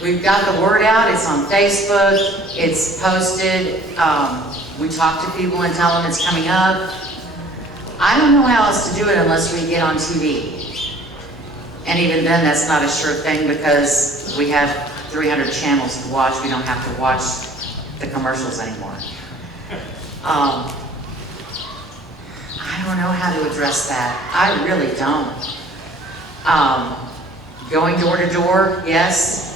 We've got the word out, it's on Facebook, it's posted, we talk to people and tell them it's coming up. I don't know how else to do it unless we get on TV. And even then, that's not a sure thing because we have 300 channels to watch. We don't have to watch the commercials anymore. I don't know how to address that. I really don't. Going door to door, yes.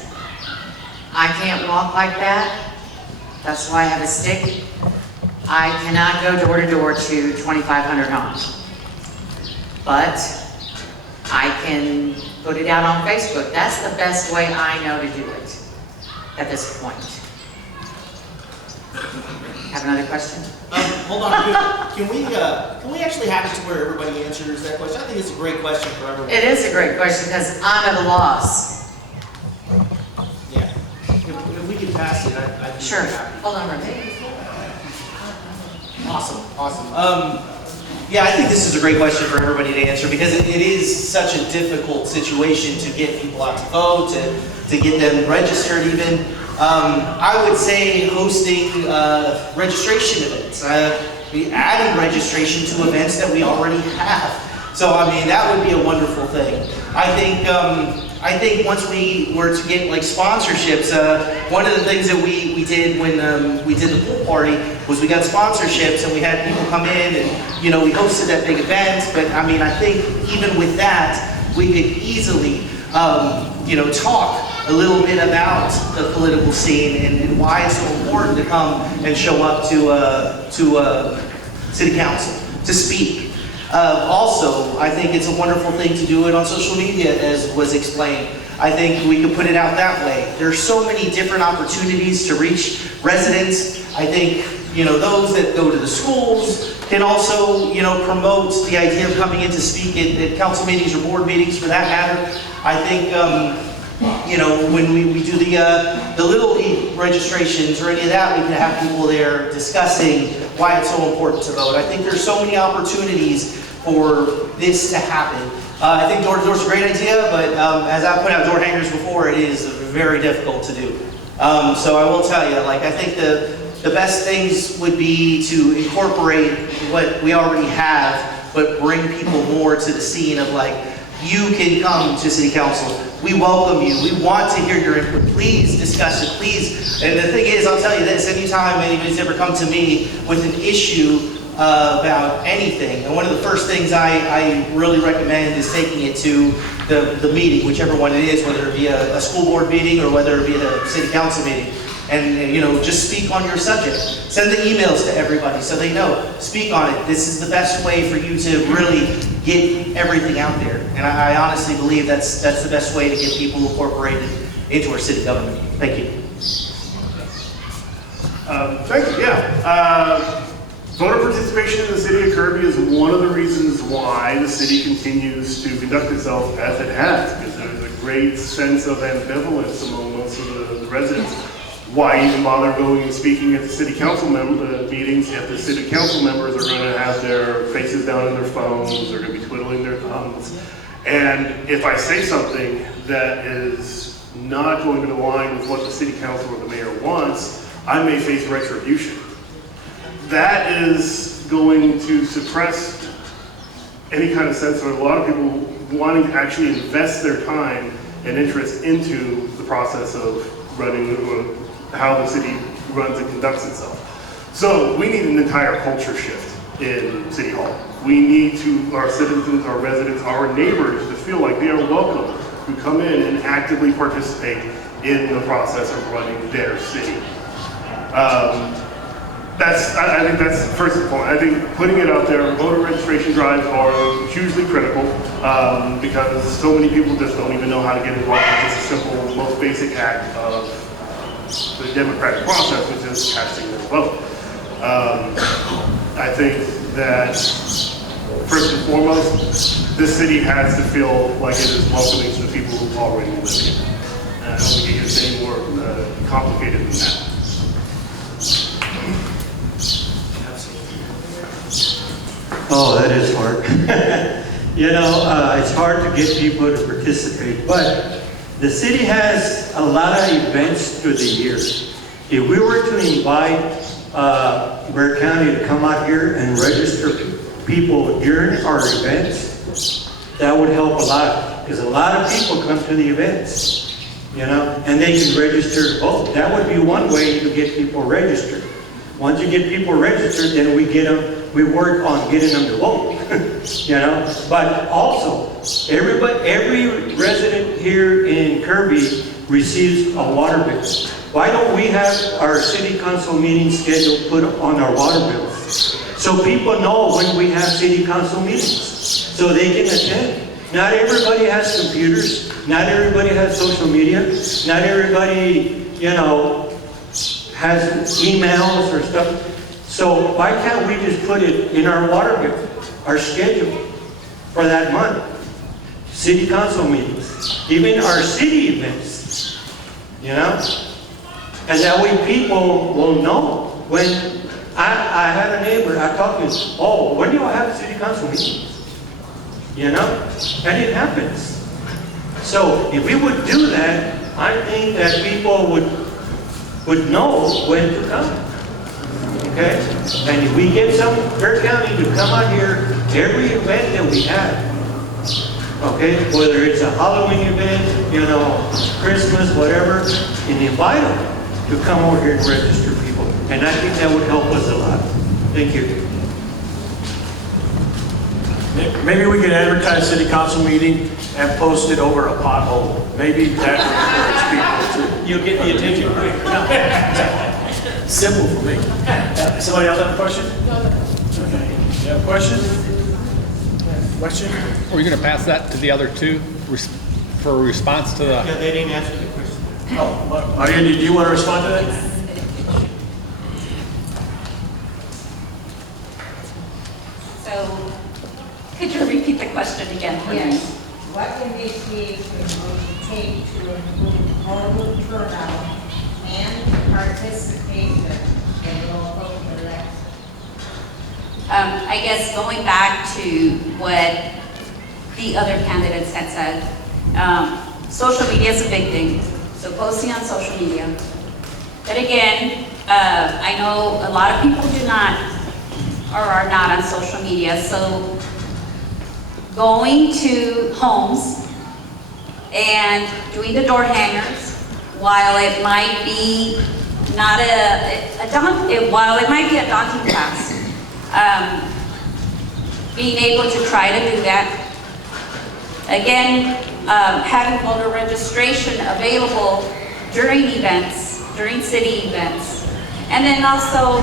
I can't walk like that. That's why I have a stick. I cannot go door to door to 2,500 homes. But I can put it out on Facebook. That's the best way I know to do it at this point. Have another question? Hold on. Can we actually have it to where everybody answers that question? I think it's a great question for everyone. It is a great question because I'm at a loss. Yeah. If we could pass it, I'd be Sure. happy. Hold on, Renee. Awesome. Yeah, I think this is a great question for everybody to answer because it is such a difficult situation to get people out to vote, to get them registered even. I would say hosting registration events, adding registration to events that we already have. So I mean, that would be a wonderful thing. I think once we were to get like sponsorships, one of the things that we did when we did the pool party was we got sponsorships and we had people come in and, you know, we hosted that big event. But I mean, I think even with that, we could easily, you know, talk a little bit about the political scene and why it's so important to come and show up to city council to speak. Also, I think it's a wonderful thing to do it on social media, as was explained. I think we could put it out that way. There's so many different opportunities to reach residents. I think, you know, those that go to the schools can also, you know, promote the idea of coming in to speak at council meetings or board meetings for that matter. I think, you know, when we do the Little League registrations or any of that, we can have people there discussing why it's so important to vote. I think there's so many opportunities for this to happen. I think door to door is a great idea, but as I put out door hangers before, it is very difficult to do. So I will tell you, like, I think the best things would be to incorporate what we already have, but bring people more to the scene of like, you can come to city council. We welcome you. We want to hear your input. Please discuss it, please. And the thing is, I'll tell you this, anytime anybody's ever come to me with an issue about anything, and one of the first things I really recommend is taking it to the meeting, whichever one it is, whether it be a school board meeting or whether it be a city council meeting. And, you know, just speak on your subject. Send the emails to everybody so they know. Speak on it. This is the best way for you to really get everything out there. And I honestly believe that's the best way to get people incorporated into our city government. Thank you. Thank you, yeah. Voter participation in the city of Kirby is one of the reasons why the city continues to conduct itself as it has, because there's a great sense of ambivalence among most of the residents. Why even bother going and speaking at the city council meetings if the city council members are going to have their faces down in their phones, they're going to be twiddling their thumbs. And if I say something that is not going to align with what the city council or the mayor wants, I may face retribution. That is going to suppress any kind of sense of a lot of people wanting to actually invest their time and interest into the process of running how the city runs and conducts itself. So we need an entire culture shift in City Hall. We need to, our citizens, our residents, our neighbors to feel like they are welcome to come in and actively participate in the process of running their city. I think that's the first point. I think putting it out there, voter registration drives are hugely critical because so many people just don't even know how to get involved. It's a simple, most basic act of the democratic process, which is casting their vote. I think that first and foremost, this city has to feel like it is welcoming to the people who already live here. I don't think it gets any more complicated than that. Oh, that is hard. You know, it's hard to get people to participate, but The city has a lot of events through the year. If we were to invite Bexar County to come out here and register people during our events, that would help a lot, because a lot of people come to the events, you know, and they can register to vote. That would be one way to get people registered. Once you get people registered, then we work on getting them to vote, you know. But also, every resident here in Kirby receives a water bill. Why don't we have our city council meeting schedule put on our water bills? So people know when we have city council meetings, so they can attend. Not everybody has computers, not everybody has social media, not everybody, you know, has emails or stuff. So why can't we just put it in our water bill, our schedule for that month? City council meetings, even our city events, you know? And that way people will know. When I had a neighbor, I talked to him, oh, when do you have city council meetings? You know? And it happens. So if we would do that, I think that people would know when to come. Okay? And if we get some Bexar County to come out here, every event that we have, okay, whether it's a Halloween event, you know, Christmas, whatever, and invite them to come over here and register people. And I think that would help us a lot. Thank you. Maybe we could advertise city council meeting and post it over a pothole. Maybe that would encourage people to. You'll get the attention quick. Simple for me. Somebody else have a question? Okay. You have a question? Question? Are we going to pass that to the other two for a response to the? Yeah, they didn't answer the question. Oh, Ariane, do you want to respond to that? So, could you repeat the question again, please? Yes. What initiative will you take to improve voter turnout and participation in local elections? I guess going back to what the other candidates had said, social media is a big thing. So posting on social media. But again, I know a lot of people do not or are not on social media. So going to homes and doing the door hangers, while it might be not while it might be a daunting task, being able to try to do that. Again, having voter registration available during events, during city events. And then also,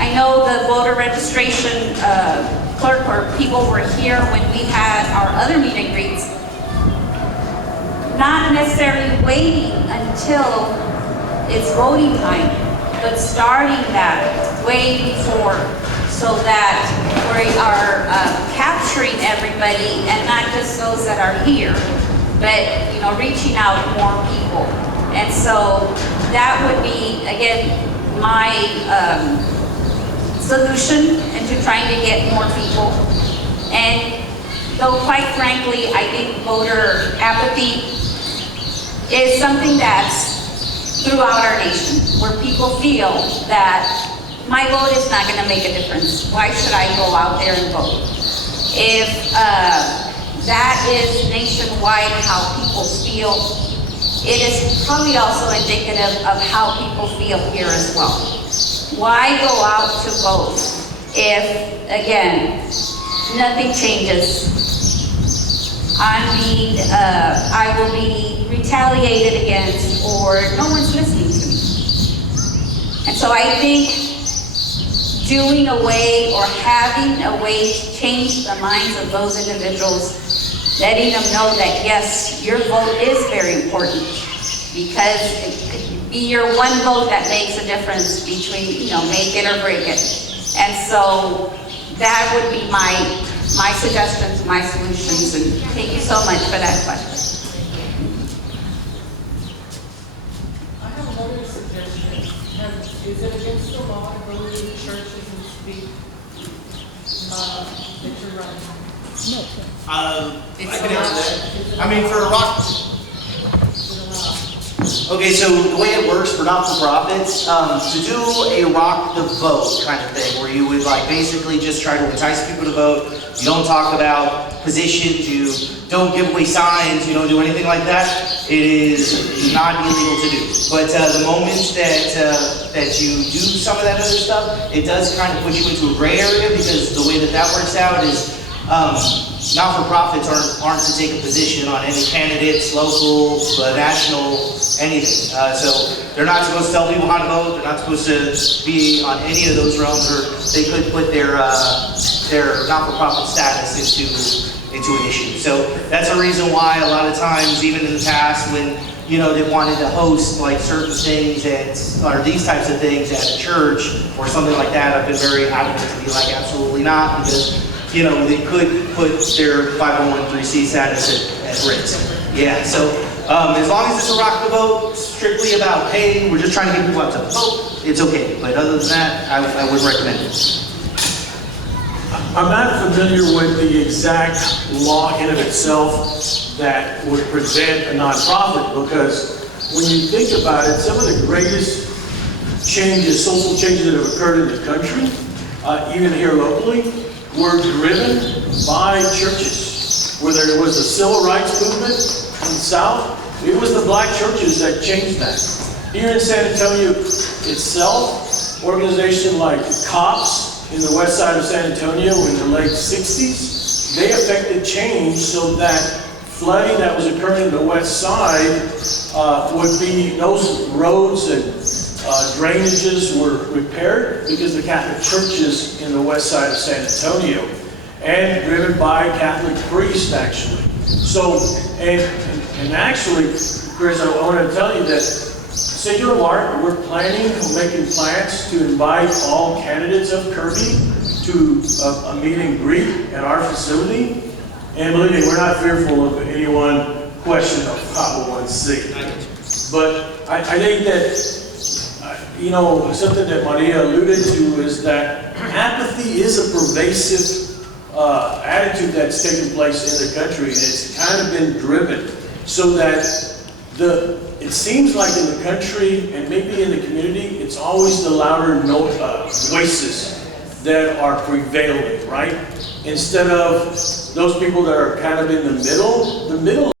I know the voter registration clerk or people were here when we had our other meet and greets, not necessarily waiting until it's voting time, but starting that way before, so that we are capturing everybody and not just those that are here, but you know, reaching out more people. And so that would be, again, my solution into trying to get more people. And though quite frankly, I think voter apathy is something that's throughout our nation, where people feel that my vote is not going to make a difference. Why should I go out there and vote? If that is nationwide how people feel, it is probably also indicative of how people feel here as well. Why go out to vote if, again, nothing changes? I will be retaliated against, or no one's listening to me. And so I think doing away or having a way to change the minds of those individuals, letting them know that yes, your vote is very important, because it could be your one vote that makes a difference between, you know, make it or break it. And so that would be my suggestions, my solutions, and thank you so much for that question. I have another suggestion. Is it against the law to go to churches and speak that you're running? I can answer that. I mean, for a rock, Okay, so the way it works for not-for-profits, to do a rock the vote kind of thing, where you would like basically just try to entice people to vote, you don't talk about positions, you don't give away signs, you don't do anything like that, it is not illegal to do. But the moment that you do some of that other stuff, it does kind of put you into a gray area, because the way that that works out is not-for-profits aren't to take a position on any candidates, local, national, anything. So they're not supposed to tell people how to vote. They're not supposed to be on any of those realms, or they could put their not-for-profit status into an issue. So that's a reason why a lot of times, even in the past, when they wanted to host like certain things or these types of things at a church or something like that, I've been very adamant to be like, absolutely not, because they could put their 501(c)(3) status at risk. Yeah, so as long as it's a rock the vote, strictly about, hey, we're just trying to get people out to vote, it's okay. But other than that, I would recommend it. I'm not familiar with the exact law in of itself that would prevent a nonprofit, because when you think about it, some of the greatest changes, social changes that have occurred in the country, even here locally, were driven by churches. Whether it was the civil rights movement in the South, it was the black churches that changed that. Here in San Antonio itself, organizations like the Cops in the west side of San Antonio in the late 60s, they affected change so that flooding that was occurring in the west side would be, those roads and drainages were repaired because the Catholic churches in the west side of San Antonio, and driven by Catholic priests actually. So, and actually, Chris, I want to tell you that Singular Mark, we're making plans to invite all candidates of Kirby to a meet and greet at our facility. And believe me, we're not fearful of anyone questioning a 501(c). But I think that, something that Maria alluded to is that apathy is a pervasive attitude that's taken place in the country, and it's kind of been driven so that it seems like in the country and maybe in the community, it's always the louder voices that are prevailing, right? Instead of those people that are kind of in the middle